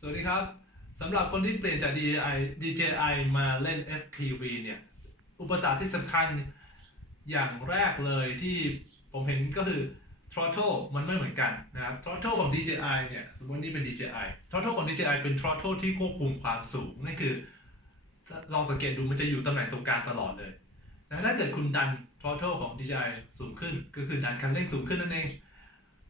สวัสดีครับสำหรับคนที่เปลี่ยนจาก DJI DJI มาเล่น FPV เนี่ย อุปสรรคที่สำคัญอย่างแรกเลยที่ผมเห็นก็คือ throttle มันไม่เหมือนกันนะครับ throttle ของ DJI เนี่ย สมมตินี่เป็น DJI throttle ของ DJI เป็น throttle ที่ควบคุมความสูง นั่นคือถ้าลองสังเกตดูมันจะอยู่ตำแหน่งตรงกลางตลอดเลยนะถ้าเกิดคุณดัน throttle ของ DJI สูงขึ้น ก็คือดันคันเร่งสูงขึ้นนั่นเอง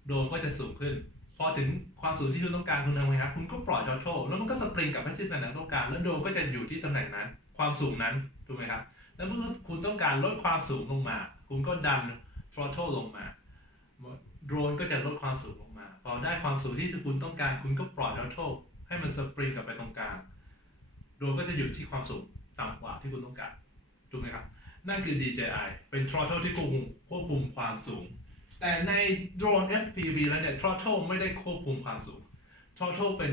โดรนก็จะสูงขึ้น พอถึงความสูงที่คุณต้องการคุณทำไงครับ คุณก็ปล่อยทอโทแล้วมันก็สปริงกลับไปที่ตำแหน่งต้องการ แล้วโดก็จะอยู่ที่ตำแหน่งนั้น ความสูงนั้นถูกไหมครับ แล้วเมื่อคุณต้องการลดความสูงลงมา คุณก็ดัน throttle ลงมาโดรนก็จะลดความสูงลงมา พอได้ความสูงที่คุณต้องการ คุณก็ปล่อย throttle ให้มันสปริงกลับไปตรงกลางโดรนก็จะอยู่ที่ความสูงต่ำกว่าที่คุณต้องการถูกไหมครับ นั่นคือ DJI เป็น throttle ที่ควบคุมควบคุมความสูง แต่ในโดรน FPV แล้วเนี่ย throttle ไม่ได้ควบคุมความสูง throttle เป็น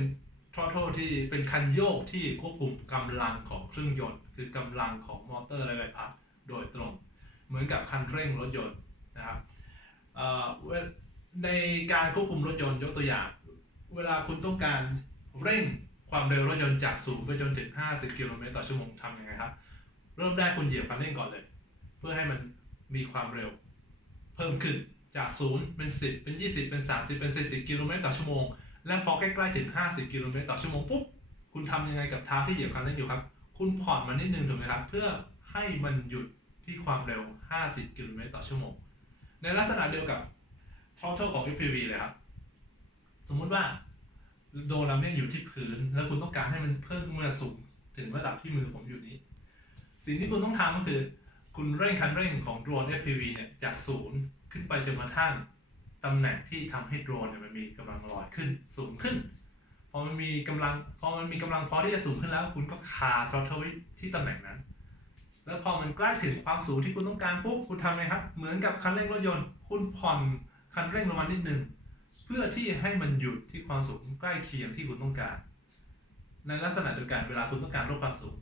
throttle ที่เป็นคันโยกที่ควบคุมกำลังของเครื่องยนต์ คือกำลังของมอเตอร์และใบพัดโดยตรง เหมือนกับคันเร่งรถยนต์นะครับในการควบคุมรถยนต์ยกตัวอย่าง เวลาคุณต้องการเร่งความเร็วรถยนต์จากศูนย์ไปจนถึง 50 กิโลเมตรต่อชั่วโมงทำยังไงครับ เริ่มแรกคุณเหยียบคันเร่งก่อนเลย เพื่อให้มันมีความเร็วเพิ่มขึ้น จาก 0 เป็น 10 เป็น 20 เป็น 30 เป็น 40 กิโลเมตรต่อชั่วโมง และพอใกล้ๆถึง 50 กิโลเมตรต่อชั่วโมงปุ๊บ คุณทำยังไงกับเท้าที่เหยียบคันเร่งอยู่ครับ คุณผ่อนมันนิดนึงถูกไหมครับ เพื่อให้มันหยุดที่ความเร็ว 50 กิโลเมตรต่อชั่วโมง ในลักษณะเดียวกับ throttle ของ FPV เลยครับ สมมุติว่าโดนลำเนี้อยู่ที่พื้น แล้วคุณต้องการให้มันเพิ่มขึ้นมาสูงถึงระดับที่มือผมอยู่นี้ สิ่งที่คุณต้องทำก็คือ คุณเร่งคันเร่งของโดรน FPV เนี่ยจากศูนย์ขึ้นไปจนกระทั่งตำแหน่งที่ทำให้โดรนเนี่ยมันมีกำลังลอยขึ้นสูงขึ้น พอมันมีกำลังพอมันมีกำลังพอที่จะสูงขึ้นแล้ว คุณก็คา throttle ไว้ที่ตำแหน่งนั้น แล้วพอมันใกล้ถึงความสูงที่คุณต้องการปุ๊บคุณทำไงครับ เหมือนกับคันเร่งรถยนต์ คุณผ่อนคันเร่งลงมานิดนึงเพื่อที่ให้มันหยุดที่ความสูงใกล้เคียงที่คุณต้องการ ในลักษณะเดียวกันเวลาคุณต้องการลดความสูง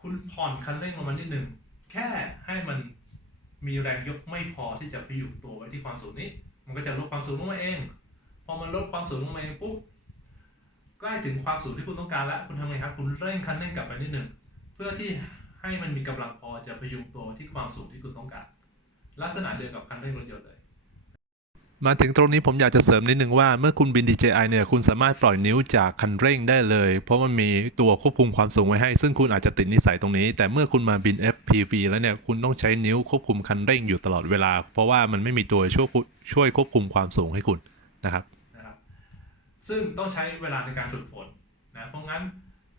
คุณผ่อนคันเร่งลงมานิดนึง แค่ให้มันมีแรงยกไม่พอที่จะพยุงตัวไว้ที่ความสูงนี้ มันก็จะลดความสูงลงมาเอง พอมันลดความสูงลงมาเองปุ๊บใกล้ถึงความสูงที่คุณต้องการแล้ว คุณทำไงครับ คุณเร่งคันเร่งกลับไปนิดหนึ่งเพื่อที่ให้มันมีกำลังพอจะพยุงตัวที่ความสูงที่คุณต้องการ ลักษณะเดียวกับคันเร่งรถยนต์เลย มาถึงตรงนี้ผมอยากจะเสริมนิดนึงว่าเมื่อคุณบิน DJI เนี่ยคุณสามารถปล่อยนิ้วจากคันเร่งได้เลย เพราะมันมีตัวควบคุมความสูงไว้ให้ ซึ่งคุณอาจจะติดนิสัยตรงนี้ แต่เมื่อคุณมาบิน FPV แล้วเนี่ยคุณต้องใช้นิ้วควบคุมคันเร่งอยู่ตลอดเวลา เพราะว่ามันไม่มีตัวช่วยช่วยควบคุมความสูงให้คุณนะครับนะครับ ซึ่งต้องใช้เวลาในการฝึกฝนนะเพราะงั้น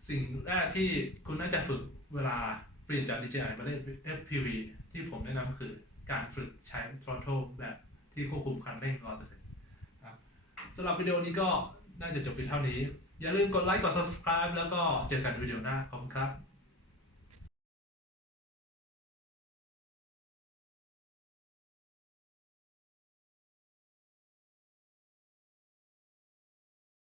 สิ่งแรกที่คุณน่าจะฝึกเวลาเปลี่ยนจาก DJI มาเล่น FPV ที่ผมแนะนำคือการฝึกใช้ throttle แบบ ที่ควบคุมคันเร่ง100%ครับสำหรับวิดีโอนี้ก็น่าจะจบเพียงเท่านี้ อย่าลืมกดไลค์กด subscribe แล้วก็เจอกันวิดีโอหน้าขอบคุณครับ